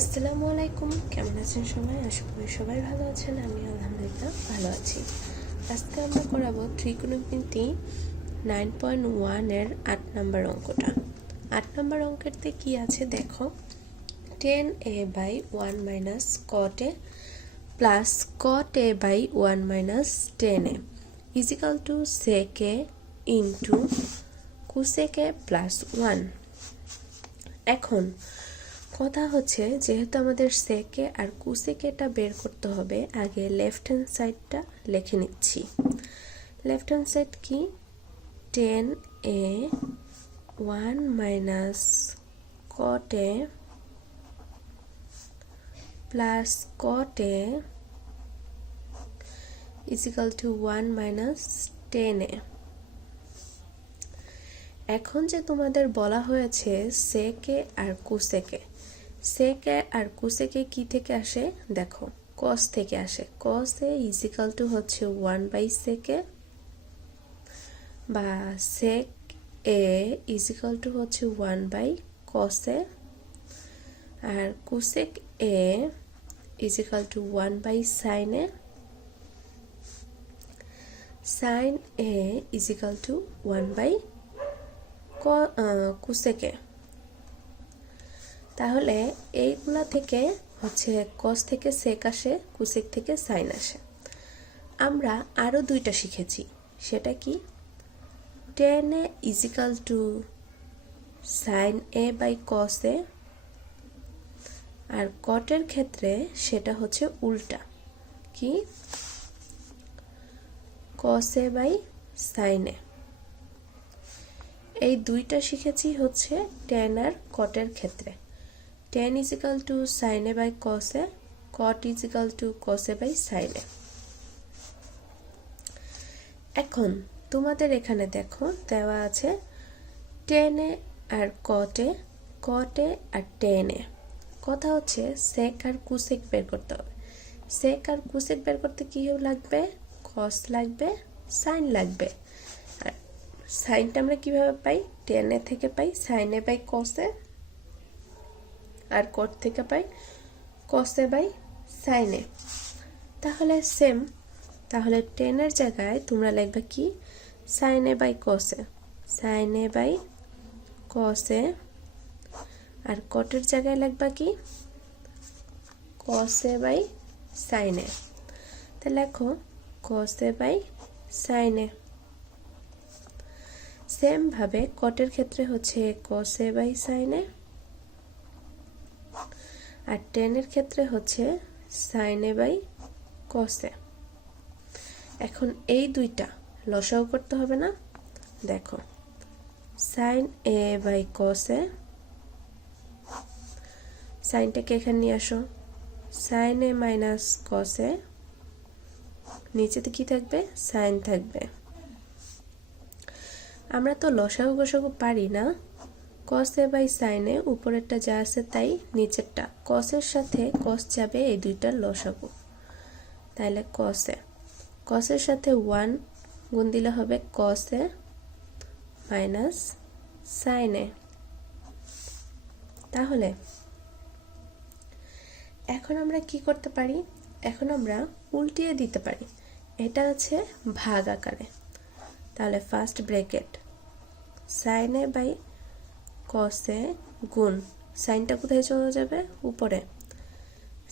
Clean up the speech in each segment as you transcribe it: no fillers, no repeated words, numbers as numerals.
আসসালামু আলাইকুম, কেমন আছেন সবাই? আশা করি সবাই ভালো আছেন। আমি আলহামদুলিল্লাহ ভালো আছি। আজকে আমরা করাবো ত্রিকোণমিতি 9.1 এর 8 নম্বর অঙ্কটা। 8 নম্বর অঙ্কেরতে কি আছে দেখো, tan a by 1 minus cot a plus cot a by 1 minus tan a is equal to sec a into cosec a plus 1। এখন কথা হচ্ছে, যেহেতু আমাদের সেকে আর কুসেকেটা বের করতে হবে, আগে লেফট হ্যান্ড সাইডটা লিখে নিচ্ছি। লেফট হ্যান্ড সাইড কি? tan a 1 minus cot a plus cot a is equal to 1 minus tan a। এখন যে তোমাদের বলা হয়েছে সেকে আর কুসেকে, সেকে আর কুসেকে কি থেকে আসে দেখো, কস থেকে আসে। Cos A is equal to হচ্ছে 1 বাই সেকে, বা sec A is equal to হচ্ছে 1 বাই কস এ, আর cosec A is equal to 1 by sine A, sine A is equal to 1 by cosec. তাহলে এইগুলা থেকে হচ্ছে কস থেকে সেক আসে, কুসেক থেকে সাইন আসে। আমরা আরও দুইটা শিখেছি, সেটা কি? tan a is equal to sine A by cos A, আর কটের ক্ষেত্রে সেটা হচ্ছে উল্টা, কি? Cos A by sine A. এই দুইটা শিখেছি হচ্ছে tan আর কটের ক্ষেত্রে। tan is equal to sin a by cos a, cot is equal to cos a by sin a। এখন তোমাদের এখানে দেখো দেওয়া আছে tan a R cot a আর tan a। কথা হচ্ছে sec আর cosec বের করতে হবে। sec আর cosec বের করতে কি লাগবে? cos লাগবে, sin লাগবে। আর সাইনটা আমরা কিভাবে পাই? tan a থেকে পাই sin a by cos a, আর কট থেকে পাই cos a by sin a। তাহলে সেম, তাহলে tan এর জায়গায় তোমরা লিখবে কি? sin a by cos a, sin a by cos a, আর কটের জায়গায় লিখবা কি? cos a by sin a। তাহলে লেখো cos a by sin a। Same ভাবে কটের ক্ষেত্রে হচ্ছে cos a by sin a, আর tan এর ক্ষেত্রে হচ্ছে sin a by cos a। এখন এই দুইটা লসাগু করতে হবে না? দেখো sin a by cos a, সাইনটাকে এখানে নিয়ে আসো, sin a minus cos a, নিচেতে কি থাকবে? sin থাকবে। আমরা তো লসাগু গোসাগু পারি না। cos a by sin a, উপরেরটা যা আছে তাই, নিচেরটা cos এর সাথে cos যাবে, এই দুইটার লসাগু। তাহলে cos a, cos এর সাথে 1 গুণ দিলে হবে cos a minus sin a। তাহলে এখন আমরা কি করতে পারি? এখন আমরা উল্টিয়ে দিতে পারি। এটা আছে ভাগ আকারে। তাহলে first bracket sin a by cos a গুণ, সাইনটা কোথায় চলে যাবে? উপরে,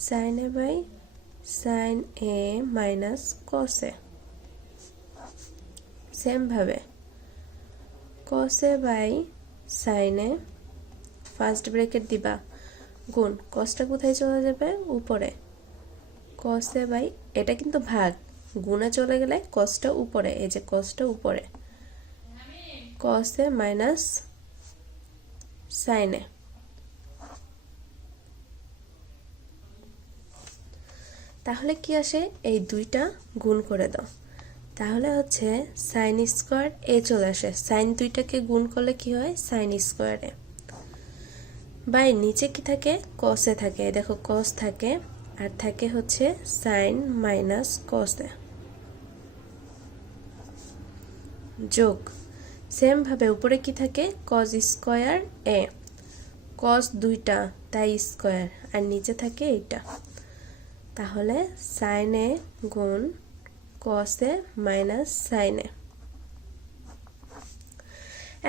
sin a by sin a minus cos a। Same ভাবে cos a by sin a, first bracket দিবা, গুণ, cosটা কোথায় চলে যাবে? উপরে, cos a বাই, এটা কিন্তু ভাগ, গুণে চলে গেলে cosটা উপরে, এই যে cosটা উপরে, cos a minus sin a। তাহলে কি আসে? এই দুইটা গুণ করে দাও, তাহলে হচ্ছে sin স্কয়ার a চলে আসে। sin দুইটাকে গুণ করলে কি হয়? sin স্কয়ার a বাই নিচে কি থাকে? cos a থাকে, দেখো cos থাকে, আর থাকে হচ্ছে sin মাইনাস cos a যোগ, সেম ভাবে উপরে কি থাকে? cos স্কয়ার a, cos দুইটা তাই স্কোয়ার, আর নিচে থাকে এইটা। তাহলে সাইন এ গুণ কস এ মাইনাস সাইন এ।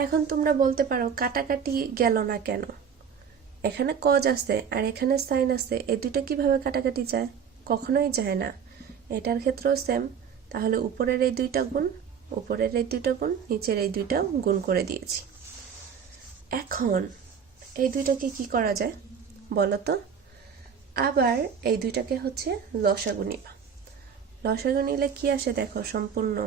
এখন তোমরা বলতে পারো কাটাকাটি গেল না কেন? এখানে কজ আছে আর এখানে সাইন আছে, এই দুইটা কিভাবে কাটাকাটি যায়? কখনোই যায় না। এটার ক্ষেত্রেও সেম। তাহলে উপরের এই দুইটা গুণ, উপরের এই দুইটা গুণ, নিচের এই দুইটা গুণ করে দিয়েছি। এখন এই দুইটাকে কি করা যায় বলো তো? আবার এই দুইটাকে হচ্ছে লসাগু নিবা। লসাগু নিলে কি আসে দেখো, সম্পূর্ণ।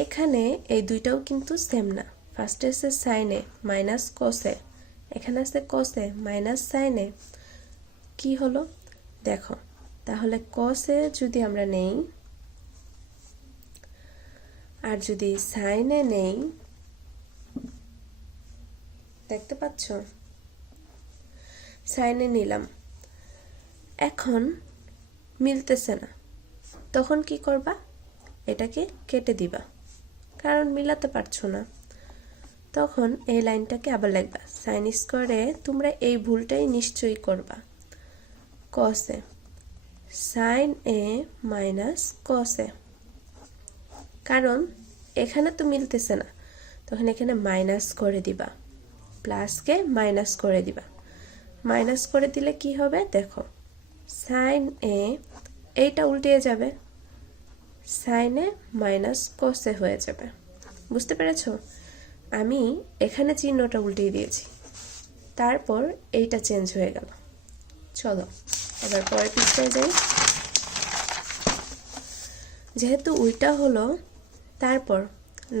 এখানে এই দুইটাও কিন্তু সেম না। ফার্স্টে আছে সাইনে মাইনাস কসে, এখানে আছে কসে মাইনাস সাইনে। কি হলো দেখো, তাহলে কসে যদি আমরা নেই আর যদি সাইনে নেই, দেখতে পাচ্ছ? সাইনে নিলাম, এখন মিলতেছে না, তখন কি করবা? এটাকে কেটে দিবা, কারণ মিলাতে পারছো না। তখন এই লাইনটাকে আবার লিখবা সাইন স্কোয়ারে। তোমরা এই ভুলটাই নিশ্চয়ই করবা। কসে সাইন এ মাইনাস কসে, কারণ এখানে তো মিলতেছে না, তখন এখানে মাইনাস করে দিবা, প্লাসকে মাইনাস করে দিবা। মাইনাস করে দিলে কি হবে দেখো, সাইন এ, এইটা উল্টিয়ে যাবে, সাইনে মাইনাস কসে হয়ে যাবে। বুঝতে পেরেছো? আমি এখানে চিহ্নটা উল্টিয়ে দিয়েছি, তারপর এইটা চেঞ্জ হয়ে গেল। চলো এবার পরের পৃষ্ঠায় যাই। যেহেতু ওইটা হলো, তারপর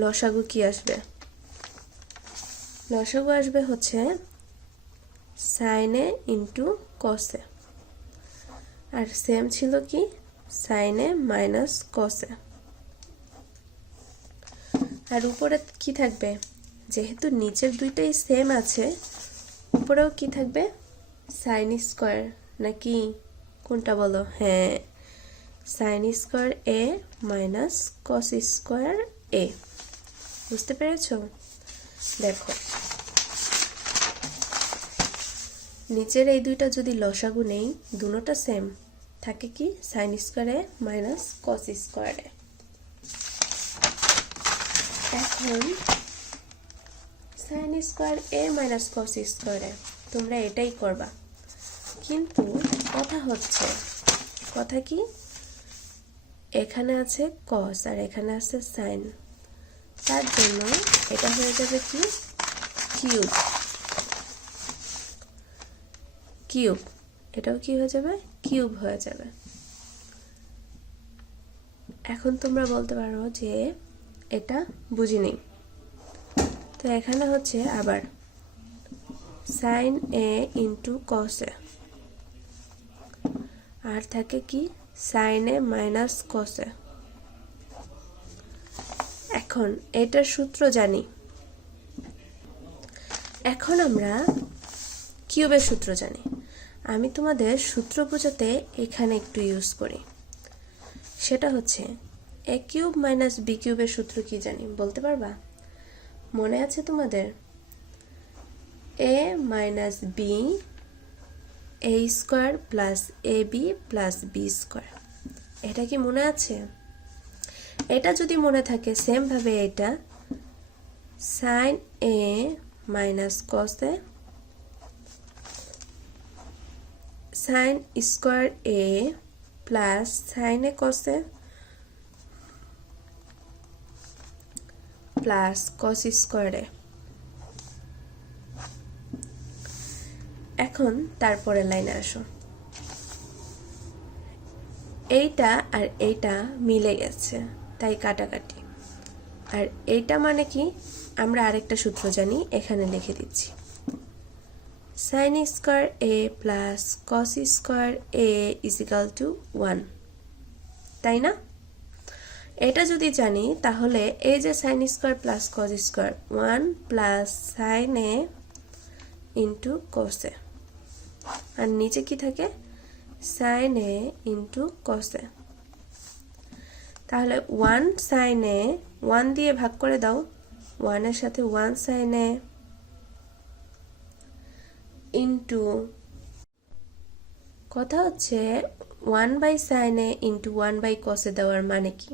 লসাগু কি আসবে? লসাগু আসবে হচ্ছে সাইনে ইন্টু কসে, আর সেম ছিল কি সাইনে মাইনাস কসে। আর উপরে কি থাকবে? যেহেতু নিচের দুইটাই সেম আছে, উপরেও কি থাকবে? সাইন স্কোয়ার, নাকি কোনটা বলো? হ্যাঁ, সাইন স্কোয়ার এ মাইনাস কস স্কোয়ার এ। বুঝতে পেরেছ? দেখো নিচের এই দুইটা যদি লসাগু নেই, দুটোটা সেম থাকে কি সাইন স্কোয়ার এ মাইনাস কস স্কোয়ার এ। এখন সাইন স্কোয়ার এ মাইনাস কস স্কোয়ার এ তোমরা এটাই করবা, কিন্তু কথা কি, এখানে আছে কস আর এখানে আছে সাইন, তার জন্য এটা হয়ে যাবে কি কিউব। কিউব, এটাও কি হয়ে যাবে? কিউব হয়ে যাবে। এখন তোমরা বলতে পারো যে এটা বুঝিনি, তো এখানে হচ্ছে আবার sign A into cos A, আর থাকে কি সাইন এ মাইনাস কস এ। এখন এটার সূত্র জানি, এখন আমরা কিউবের সূত্র জানি। আমি তোমাদের সূত্র বোঝাতে এখানে একটু ইউজ করি, সেটা হচ্ছে এ কিউব মাইনাস বি কিউবের সূত্র কি জানি বলতে পারবা? মনে আছে তোমাদের? এ minus B A square plus A B plus B square, এটা কি মনে আছে? এটা যদি মনে থাকে, সেম ভাবে এটা sign A minus cos A sign square A plus sine A cos A plus cos square এ। এখন তারপরে লাইনে আসো, এইটা আর এইটা মিলে গেছে তাই কাটাকাটি, আর এইটা মানে কি আমরা আরেকটা সূত্র জানি, এখানে লিখে দিচ্ছি sine square A plus cos square A is equal to 1, তাই না? এটা যদি জানি তাহলে এই যে sine square plus cos square 1 plus sine A into cos A, আর নিচে কি থাকে সাইন এ ইন্টু কস এ। তাহলে 1 সাইন এ 1 দিয়ে ভাগ করে দাও, 1 এর সাথে 1 সাইন এ ইন্টু, কথা হচ্ছে 1/sin a into 1/cos a দেওয়ার মানে কি?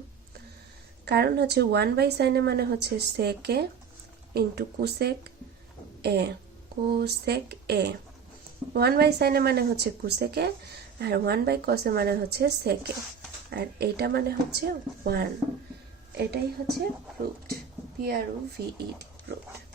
কারণ হচ্ছে 1/sin a মানে হচ্ছে sec a into cosec a, cosec a। 1/sin a মানে হচ্ছে cosec a, R 1/cos a মানে হচ্ছে sec a, আর এটা মানে হচ্ছে 1। এটাই হচ্ছে প্রুফড, PROVED, প্রুফড।